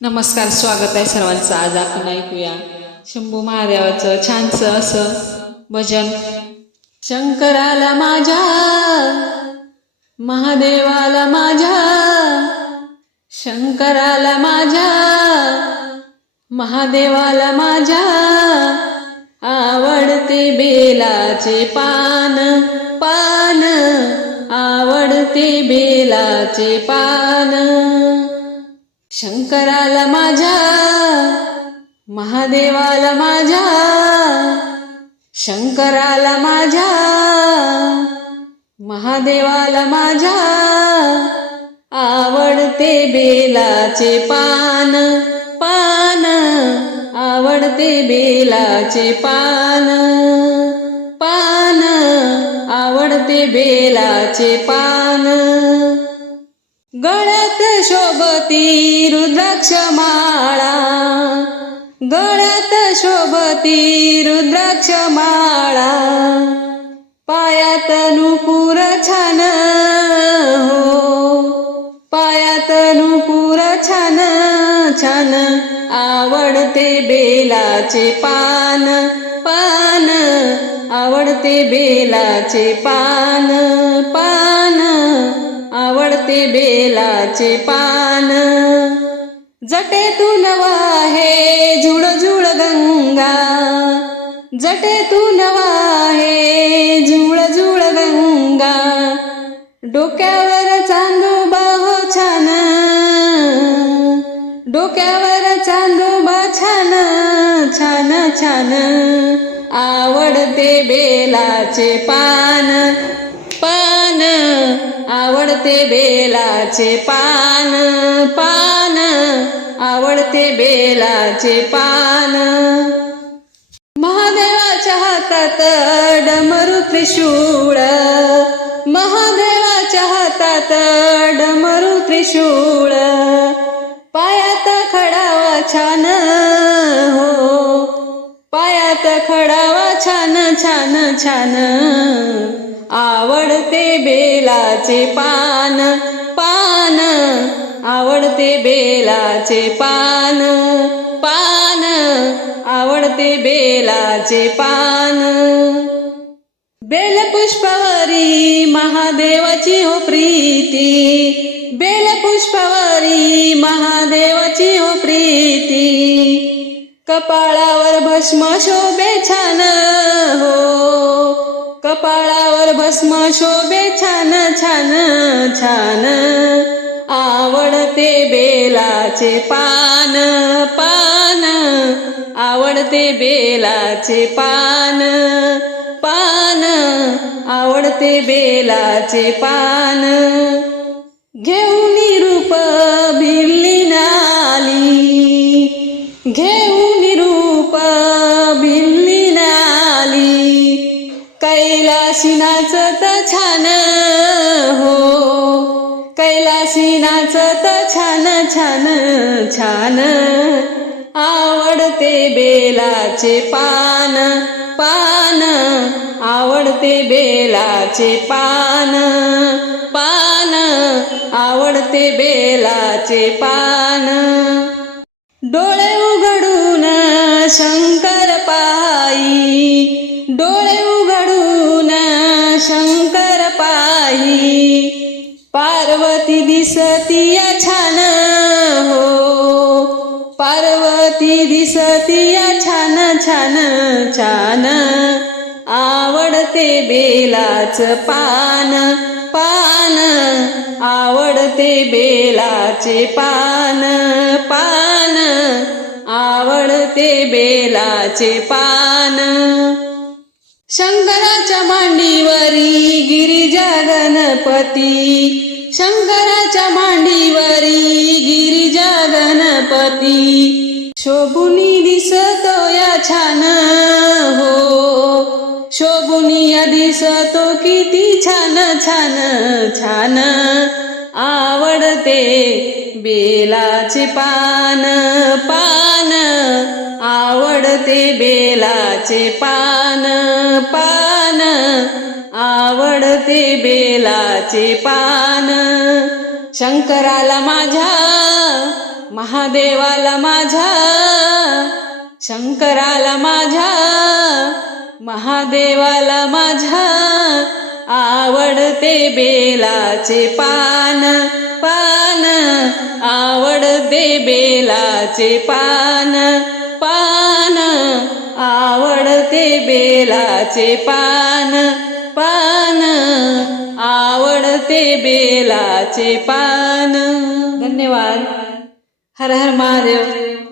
नमस्कार स्वागत आहे सर्वांचं. आज आपण ऐकूया शंभू महादेवाचं छानसं असं भजन. शंकराला माझ्या महादेवाला माझ्या शंकराला माझ्या महादेवाला माझ्या आवडते बेलाचे पान पान आवडते बेलाचे पान. शंकराला माझ्या महादेवाला माझ्या शंकराला माझ्या महादेवाला माझ्या आवडते बेलाचे पान पान आवडते बेलाचे पान पान आवडते बेलाचे पान. गळ्यात शोभती रुद्राक्ष माळा. गळ्यात शोभती रुद्राक्ष माळा. पायात नुपुर छान हो. पायात नुपुर छान छान आवडते बेलाचे पान. पान आवडते बेलाचे पान. पान आवडते बेलाचे पान. जटेतून वाहे झुळ झुळ गंगा. जटेतून वाहे झुळ झुळ गंगा. डोक्यावर चांदोबा हो छान. डोक्यावर चांदोबा छान छान छान. आवडते बेलाचे पान पान. आवडते बेलाचे पान पान. आवडते बेलाचे पान. महादेवाच्या हातात डमरू त्रिशूळ. महादेवाच्या हातात डमरू त्रिशूळ. पायात खडावा छान हो. पायात खडावा छान छान छान आवडते बेलाचे पान पान. आवडते बेलाचे पान पान. आवडते बेलाचे पान. बेलपुष्पावरी महादेवाची हो प्रीती. बेलपुष्पावरी महादेवाची हो प्रीती. कपाळावर भस्म शोभे छान हो. कपाळावर भस्म शोभे छान छान छान. आवडते बेलाचे पान पान. आवडते बेलाचे पान पान. आवडते बेलाचे पान. घेऊन रूप भिल छान छान. आवडते बेलाचे पान पान. आवडते बेलाचे पान पान. आवडते बेलाचे पान. डोळे उघडून शंकर पार्वती दिसती छान हो. पार्वती दिसती छान छान छान. आवडते बेलाच पान पान. आवडते बेलाचे पान पान. आवडते बेलाचे पान. शंकराच्या मांडीवरी गिरिजा गणपती. शंकराच्या मांडीवरी गिरिजा गणपती. शोभुनी दिसतो या छान हो. शोभुनी दिसतो किती छान छान छान. आवडते बेलाचे पान पान. आवडते बेलाचे पान पान. आवडते बेलाचे पान. शंकराला माझ्या महादेवाला माझ्या शंकराला माझ्या महादेवाला माझ्या. आवडते बेलाचे पान पान. आवडते बेलाचे पान पान. आवडते बेलाचे पान. पान आवडते बेलाचे पान. धन्यवाद. हर हर महादेव.